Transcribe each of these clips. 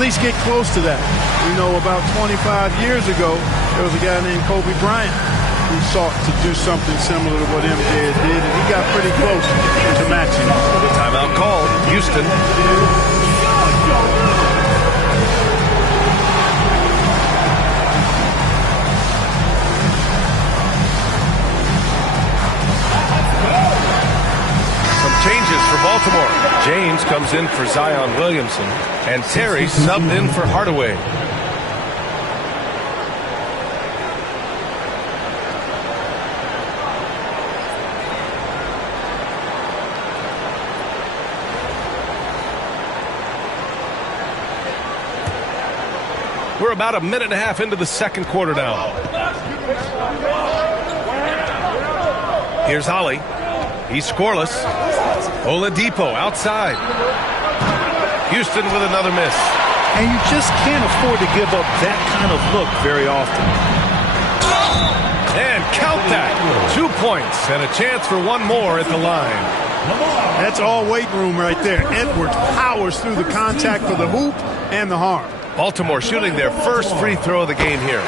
least get close to that. You know, about 25 years ago, there was a guy named Kobe Bryant who sought to do something similar to what MJ did, and he got pretty close to matching it. Timeout called. Houston. Some changes for Baltimore. James comes in for Zion Williamson, and Terry subbed in for Hardaway. We're about a minute and a half into the second quarter now. Here's Holly. He's scoreless. Oladipo outside. Houston with another miss. And you just can't afford to give up that kind of look very often. And count that. 2 points and a chance for one more at the line. That's all weight room right there. Edwards powers through the contact for the hoop and the harm. Baltimore shooting their first free throw of the game here.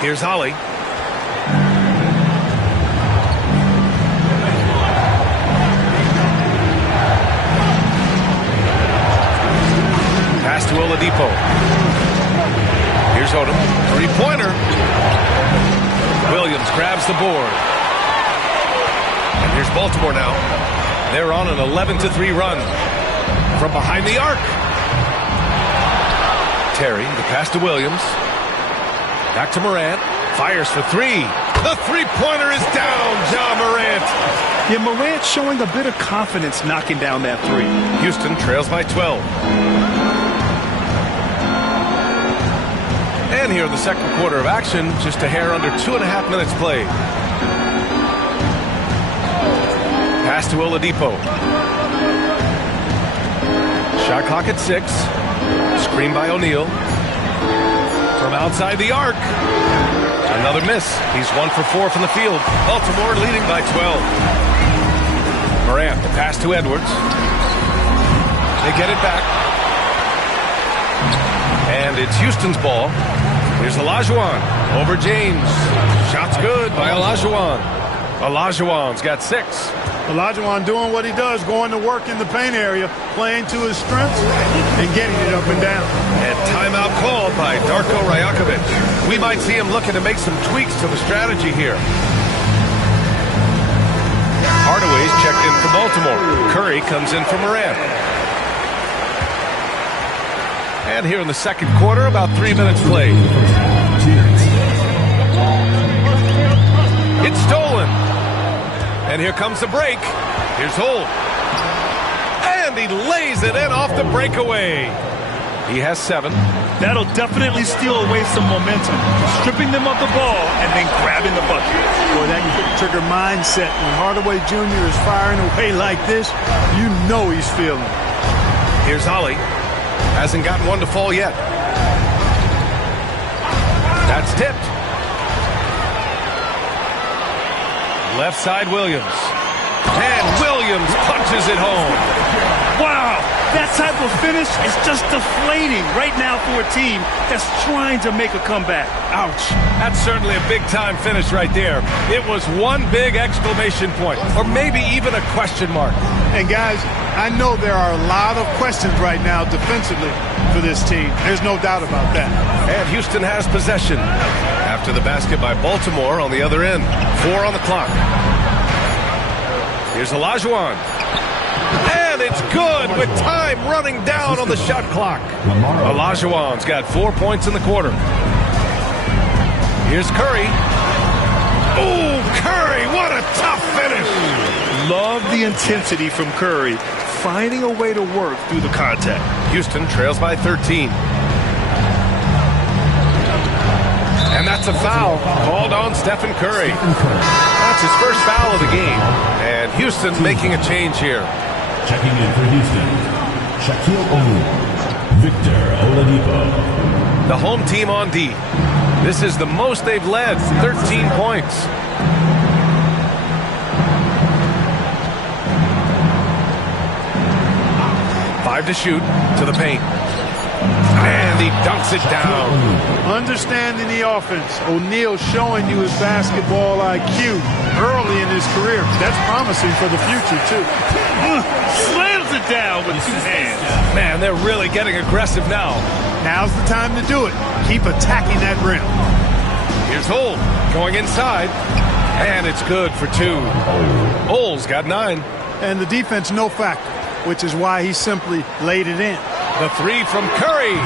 Here's Holly. Pass to Oladipo. Here's Odom. Three-pointer. Williams grabs the board. And here's Baltimore now. They're on an 11-3 run. From behind the arc. Terry, the pass to Williams. Back to Morant. Fires for three. The three-pointer is down, Ja Morant. Yeah, Morant showing a bit of confidence knocking down that three. Houston trails by 12. And here in the second quarter of action, just a hair under 2.5 minutes played. Pass to Oladipo. Shot clock at 6. Screen by O'Neal. From outside the arc. Another miss. He's 1 for 4 from the field. Baltimore leading by 12. Morant, the pass to Edwards. They get it back. And it's Houston's ball. Here's Olajuwon over James. Shot's good by Olajuwon. Olajuwon's got 6. Olajuwon doing what he does, going to work in the paint area, playing to his strengths, and getting it up and down. And timeout called by Darko Rajakovic. We might see him looking to make some tweaks to the strategy here. Hardaway's checked in for Baltimore. Curry comes in for Morant. And here in the second quarter, about 3 minutes played. It's stolen. And here comes the break. Here's Holt. And he lays it in off the breakaway. He has 7. That'll definitely steal away some momentum. Stripping them of the ball and then grabbing the bucket. Boy, that trigger mindset. When Hardaway Jr. is firing away like this, you know he's feeling it. Here's Holly. Hasn't gotten one to fall yet. That's tipped. Left side Williams. And Williams punches it home. Wow, that type of finish is just deflating right now for a team that's trying to make a comeback. Ouch. That's certainly a big-time finish right there. It was one big exclamation point, or maybe even a question mark. And guys, I know there are a lot of questions right now defensively for this team. There's no doubt about that. And Houston has possession after the basket by Baltimore on the other end. 4 on the clock. Here's Olajuwon. And it's good with time running down on the shot clock. Olajuwon's got 4 points in the quarter. Here's Curry. Oh, Curry, what a tough finish. Love the intensity from Curry, finding a way to work through the contact. Houston trails by 13. And that's a foul called on Stephen Curry. That's his first foul of the game. And Houston making a change here. Checking in for Houston, Shaquille O'Neal, Victor Oladipo. The home team on D. This is the most they've led, 13 points. 5 to shoot, to the paint. And he dunks it down. Understanding the offense, O'Neal showing you his basketball IQ early in his career. That's promising for the future, too. Slams it down with 2 hands. Man, they're really getting aggressive now. Now's the time to do it. Keep attacking that rim. Here's Holt going inside. And it's good for 2. Oles got 9. And the defense no factor, which is why he simply laid it in. The 3 from Curry.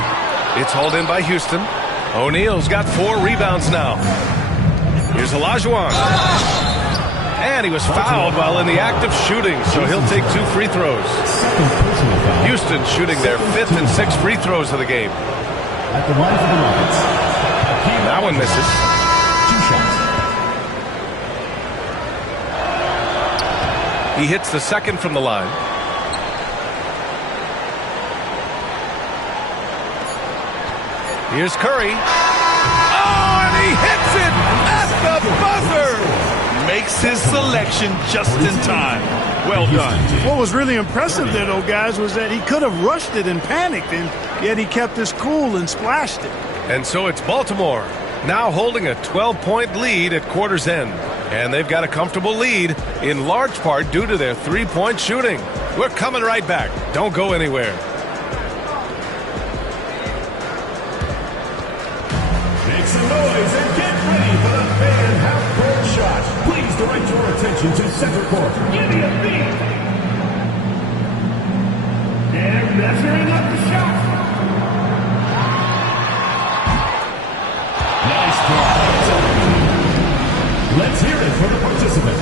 It's hauled in by Houston. O'Neal's got 4 rebounds now. Here's Olajuwon. And he was fouled while in the act of shooting, so he'll take 2 free throws. Houston shooting their 5th and 6th free throws of the game. At the line for the Rockets. That one misses. 2 shots. He hits the 2nd from the line. Here's Curry. Oh, and he hits it at the buzzer. Makes his selection just in time. Well done. What was really impressive there, though, guys, was that he could have rushed it and panicked, and yet he kept his cool and splashed it. And so it's Baltimore, now holding a 12-point lead at quarter's end. And they've got a comfortable lead, in large part due to their 3-point shooting. We're coming right back. Don't go anywhere. Make some noise and get ready for the fan half-court shot. Please direct your attention to center court. Give me a beat. And measuring up the shot. Nice drive. Let's hear it for the participant.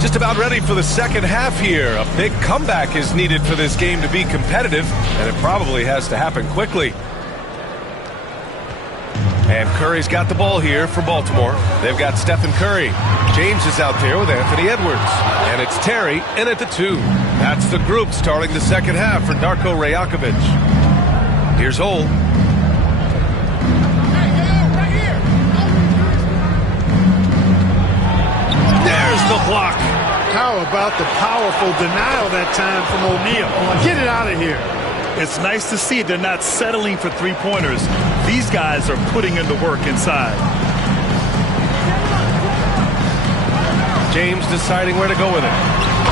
Just about ready for the second half here. A big comeback is needed for this game to be competitive, and it probably has to happen quickly. And Curry's got the ball here for Baltimore. They've got Stephen Curry. James is out there with Anthony Edwards. And it's Terry in at the 2. That's the group starting the second half for Darko Rajakovic. Here's Holt. There's the block. How about the powerful denial that time from O'Neal? Get it out of here. It's nice to see they're not settling for 3-pointers. These guys are putting in the work inside. James deciding where to go with it.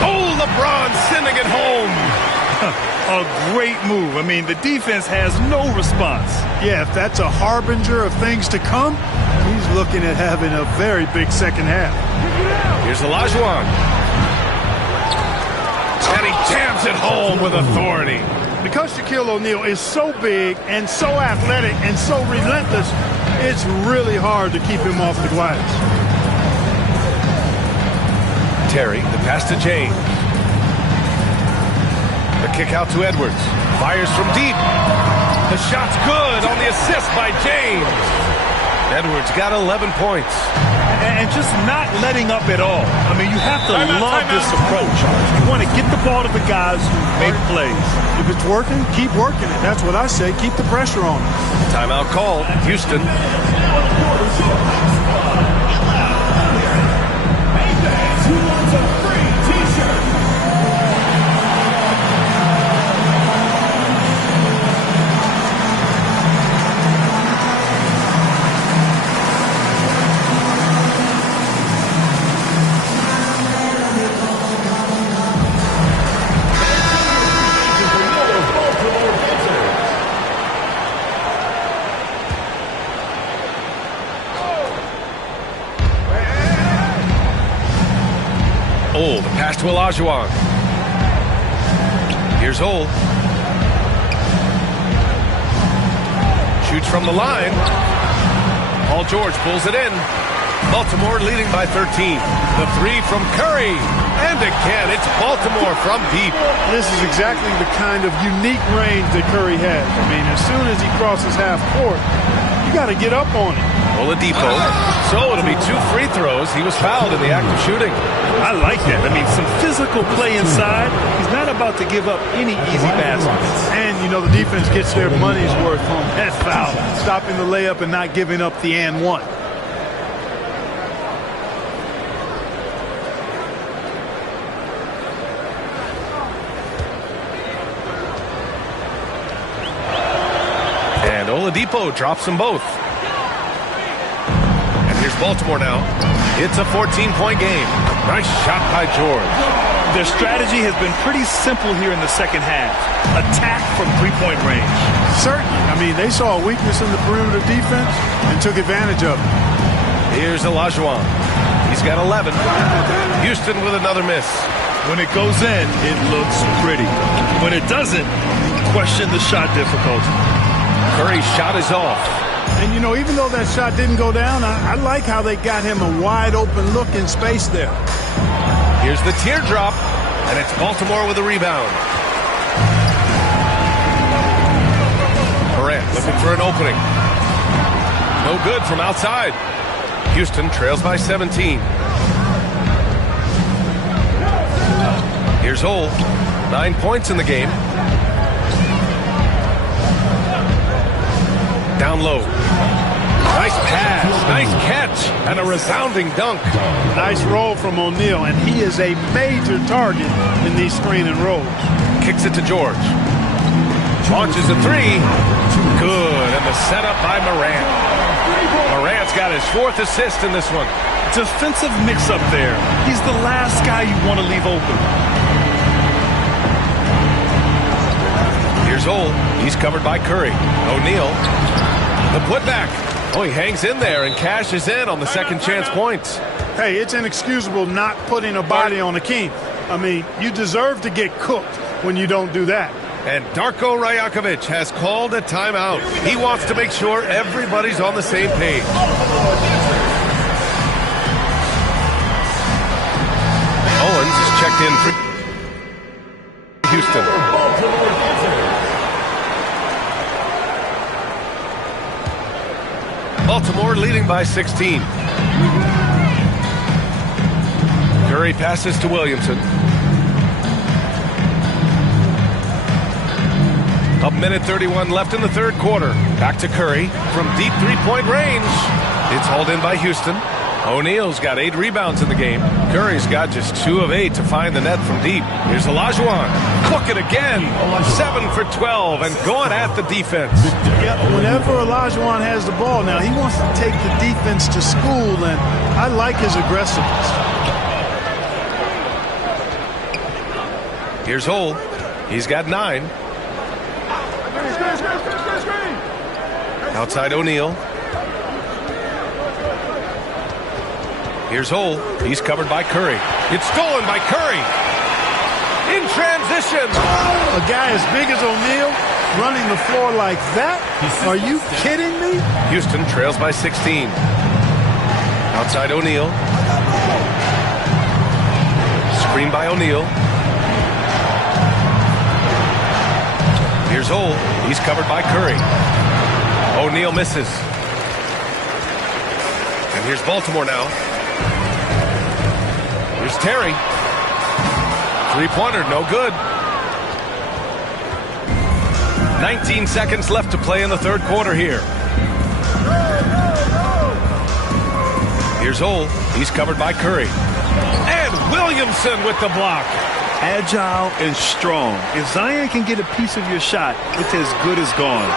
Oh, LeBron sending it home. A great move. I mean, the defense has no response. Yeah, if that's a harbinger of things to come, he's looking at having a very big second half. Here's Olajuwon. And he jams it home with authority. Because Shaquille O'Neal is so big and so athletic and so relentless, it's really hard to keep him off the glass. Terry, the pass to James. The kick out to Edwards. Fires from deep. The shot's good on the assist by James. Edwards got 11 points. And just not letting up at all. I mean, you have to love this approach. You want to get the ball to the guys who make plays. If it's working, keep working it. That's what I say. Keep the pressure on him. Timeout call. Houston. Who wants a free t-shirt? Oh, the pass to Olajuwon. Here's Holt. shoots from the line. Paul George pulls it in. Baltimore leading by 13. The three from Curry. And again, it's Baltimore from deep. This is exactly the kind of unique range that Curry has. I mean, as soon as he crosses half court, you got to get up on it. Oladipo. So it'll be 2 free throws. He was fouled in the act of shooting. I like that. I mean, some physical play inside. He's not about to give up any easy baskets. And, you know, the defense gets their money's worth on that foul. Stopping the layup and not giving up the and one. And Oladipo drops them both. And here's Baltimore now. It's a 14-point game. Nice shot by George. Their strategy has been pretty simple here in the second half. Attack from three-point range. Certainly. I mean, they saw a weakness in the perimeter defense and took advantage of it. Here's Olajuwon. He's got 11. Houston with another miss. When it goes in, it looks pretty. When it doesn't, question the shot difficulty. Curry's shot is off. And, you know, even though that shot didn't go down, I like how they got him a wide-open look in space there. Here's the teardrop, and it's Baltimore with a rebound. Morant looking for an opening. No good from outside. Houston trails by 17. Here's Ole. 9 points in the game. Down low. Nice pass, nice catch, and a resounding dunk. Nice roll from O'Neal, and he is a major target in these screen and rolls. Kicks it to George. Launches a three. Good, and the setup by Morant. Morant's got his 4th assist in this one. Defensive mix-up there. He's the last guy you want to leave open. Here's Ole. He's covered by Curry. O'Neal. The putback. Oh, he hangs in there and cashes in on the second chance points. Hey, it's inexcusable not putting a body on a king. I mean, you deserve to get cooked when you don't do that. And Darko Rajakovic has called a timeout. He wants to make sure everybody's on the same page. Owens is checked in for Houston. Baltimore leading by 16. Curry passes to Williamson. A minute 31 left in the third quarter. Back to Curry from deep three-point range. It's hauled in by Houston. O'Neal's got 8 rebounds in the game. Curry's got just 2 of 8 to find the net from deep. Here's Olajuwon. Cook it again. 7 for 12 and going at the defense. Yeah, whenever Olajuwon has the ball now, he wants to take the defense to school, and I like his aggressiveness. Here's Ole. He's got 9. Outside O'Neal. Here's Ole. He's covered by Curry. It's stolen by Curry. In transition. A guy as big as O'Neal running the floor like that? Are you kidding me? Houston trails by 16. Outside O'Neal. Screen by O'Neal. Here's Ole. He's covered by Curry. O'Neal misses. And here's Baltimore now. Here's Terry. Three-pointer, no good. 19 seconds left to play in the third quarter here. Here's Ole. He's covered by Curry. And Williamson with the block. Agile and strong. If Zion can get a piece of your shot, it's as good as gone.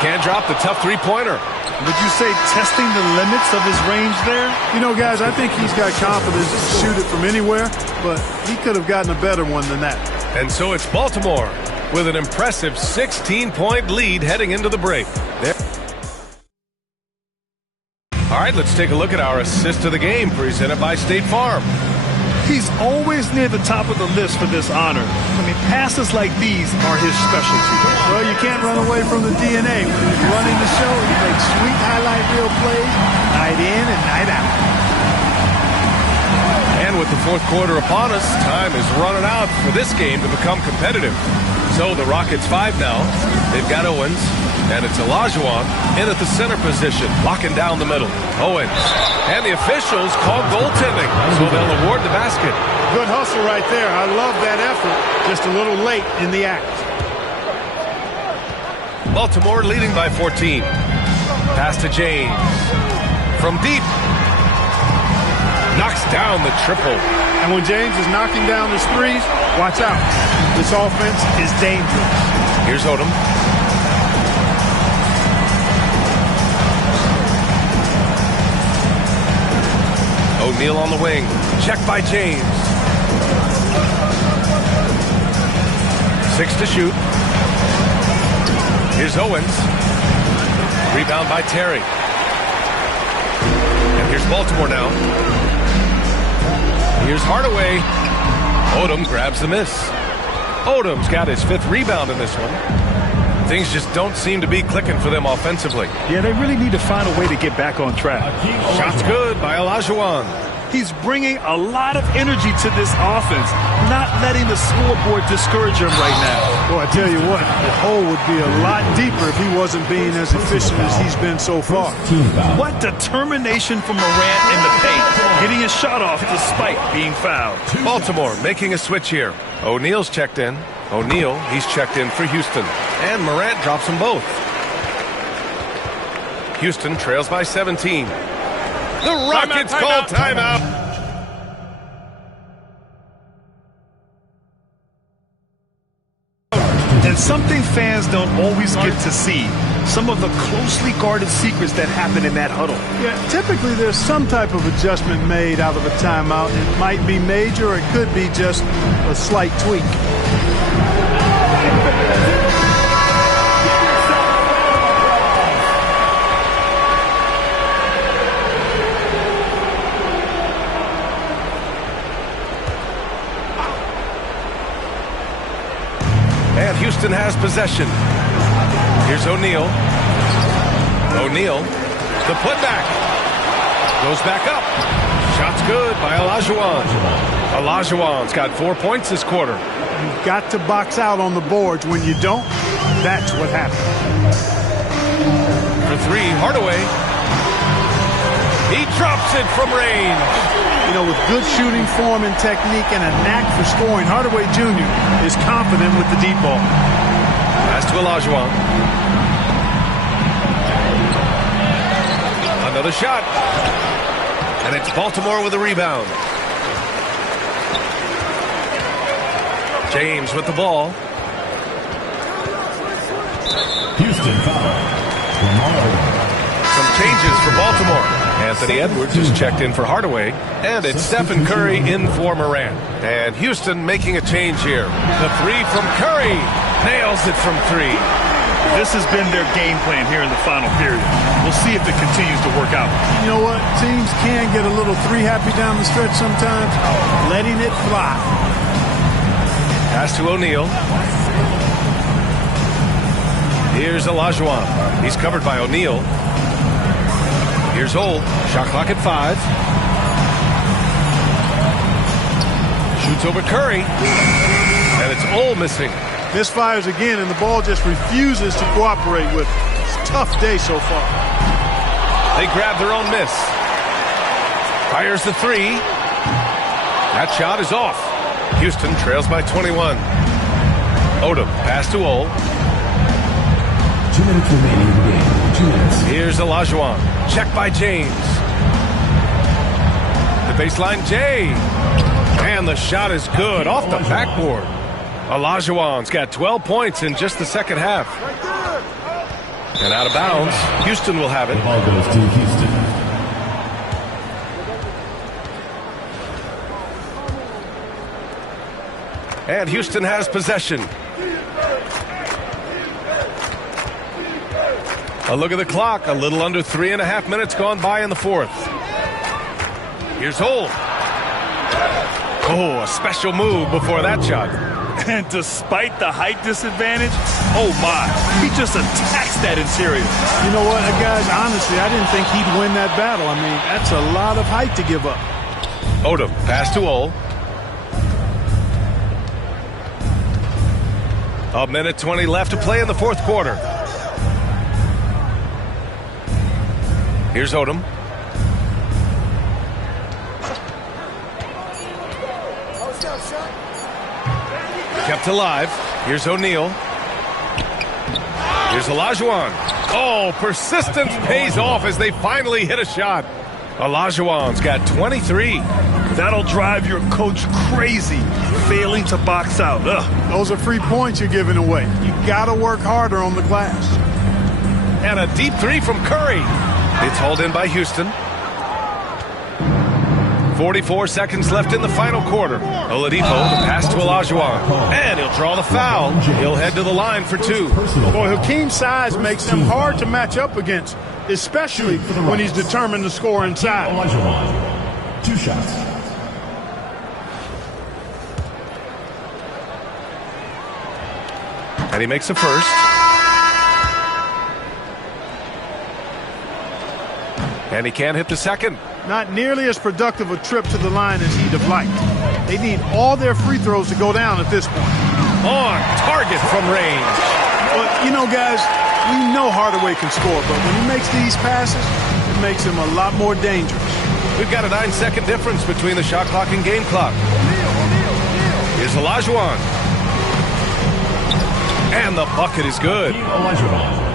Can't drop the tough three-pointer. Would you say testing the limits of his range there? You know, guys, I think he's got confidence to shoot it from anywhere, but he could have gotten a better one than that. And so it's Baltimore with an impressive 16-point lead heading into the break. All right, let's take a look at our assist of the game presented by State Farm. He's always near the top of the list for this honor. I mean, passes like these are his specialty. Well, you can't run away from the DNA. When he's running the show, he makes sweet highlight reel plays night in and night out. And with the fourth quarter upon us, time is running out for this game to become competitive. So the Rockets 5 now. They've got Owens, and it's Olajuwon in at the center position, locking down the middle. Owens. And the officials call goaltending, so they'll award the basket. Good hustle right there. I love that effort. Just a little late in the act. Baltimore leading by 14. Pass to James. From deep. Knocks down the triple. And when James is knocking down his threes, watch out. This offense is dangerous. Here's Odom. O'Neal on the wing. Check by James. 6 to shoot. Here's Owens. Rebound by Terry. And here's Baltimore now. Here's Hardaway. Odom grabs the miss. Odom's got his 5th rebound in this one. Things just don't seem to be clicking for them offensively. Yeah, they really need to find a way to get back on track. Shot's good by Olajuwon. He's bringing a lot of energy to this offense, not letting the scoreboard discourage him right now. Well, I tell you what, the hole would be a lot deeper if he wasn't being as efficient as he's been so far. What determination from Morant in the paint, getting his shot off despite being fouled. Baltimore making a switch here. O'Neal's checked in. O'Neal, he's checked in for Houston. And Morant drops them both. Houston trails by 17. The Rockets call timeout. And something fans don't always get to see, some of the closely guarded secrets that happen in that huddle. Yeah, typically there's some type of adjustment made out of a timeout. It might be major, or it could be just a slight tweak. And Houston has possession. Here's O'Neal. O'Neal, the putback. Goes back up. Shot's good by Olajuwon. Olajuwon's got 4 points this quarter. You've got to box out on the boards. When you don't, that's what happens. For 3, Hardaway. He drops it from range. You know, with good shooting form and technique and a knack for scoring, Hardaway Jr. is confident with the deep ball. Pass to Olajuwon. Another shot. And it's Baltimore with a rebound. James with the ball. Houston foul. Some changes for Baltimore. Anthony Edwards is checked in for Hardaway. And it's Stephen Curry in for Morant. And Houston making a change here. The 3 from Curry. Nails it from 3. This has been their game plan here in the final period. We'll see if it continues to work out. You know what? Teams can get a little 3-happy down the stretch sometimes. Letting it fly. Pass to O'Neal. Here's Olajuwon. He's covered by O'Neal. Here's Ole. Shot clock at 5. Shoots over Curry. And it's Ole missing. Misfires again, and the ball just refuses to cooperate with it. It's a tough day so far. They grab their own miss. Fires the 3. That shot is off. Houston trails by 21. Odom, pass to Ole. 2 minutes remaining in the game. 2 minutes. Here's Olajuwon. Check by James. The baseline, Jay. And the shot is good off the backboard. Olajuwon's got 12 points in just the second half. And out of bounds, Houston will have it. The ball goes to Houston. And Houston has possession. A look at the clock. A little under 3.5 minutes gone by in the fourth. Here's Ole. Oh, a special move before that shot. And despite the height disadvantage, oh my, he just attacks that interior. You know what, guys, honestly, I didn't think he'd win that battle. I mean, that's a lot of height to give up. Odom, pass to Ole. A minute 20 left to play in the fourth quarter. Here's Odom. Kept alive. Here's O'Neal. Here's Olajuwon. Oh, persistence pays off as they finally hit a shot. Olajuwon's got 23. That'll drive your coach crazy, failing to box out. Ugh. Those are free points you're giving away. You got to work harder on the glass. And a deep three from Curry. It's hauled in by Houston. 44 seconds left in the final quarter. Oladipo, the pass to Olajuwon. And he'll draw the foul. He'll head to the line for two. Boy, Hakeem's size makes him hard to match up against, especially when he's determined to score inside. Olajuwon, 2 shots. And he makes a first. And he can't hit the second. Not nearly as productive a trip to the line as he'd have liked. They need all their free throws to go down at this point. On target from range. But, you know, guys, we know Hardaway can score, but when he makes these passes, it makes him a lot more dangerous. We've got a 9-second difference between the shot clock and game clock. Here's Olajuwon. And the bucket is good. Olajuwon.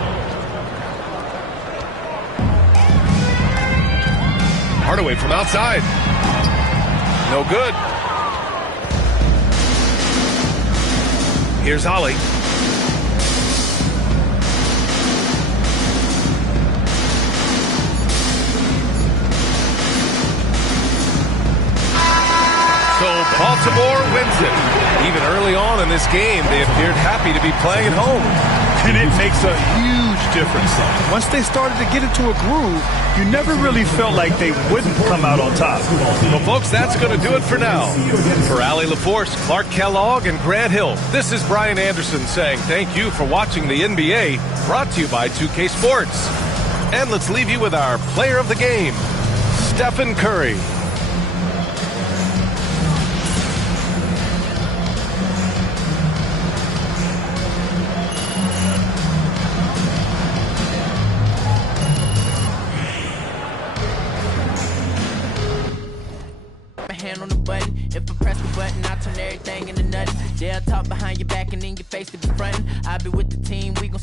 Hardaway from outside. No good. Here's Ollie. So Baltimore wins it. Even early on in this game, they appeared happy to be playing at home. And it makes a huge difference. Once they started to get into a groove, you never really felt like they wouldn't come out on top. Well, folks, that's going to do it for now. For Allie LaForce, Clark Kellogg, and Grant Hill, this is Brian Anderson saying thank you for watching the NBA, brought to you by 2K Sports. And let's leave you with our player of the game, Stephen Curry. Hand on the button. If I press the button, I turn everything into nothing. They'll talk behind your back and in your face to be frontin'. I'll be with the team. We gon'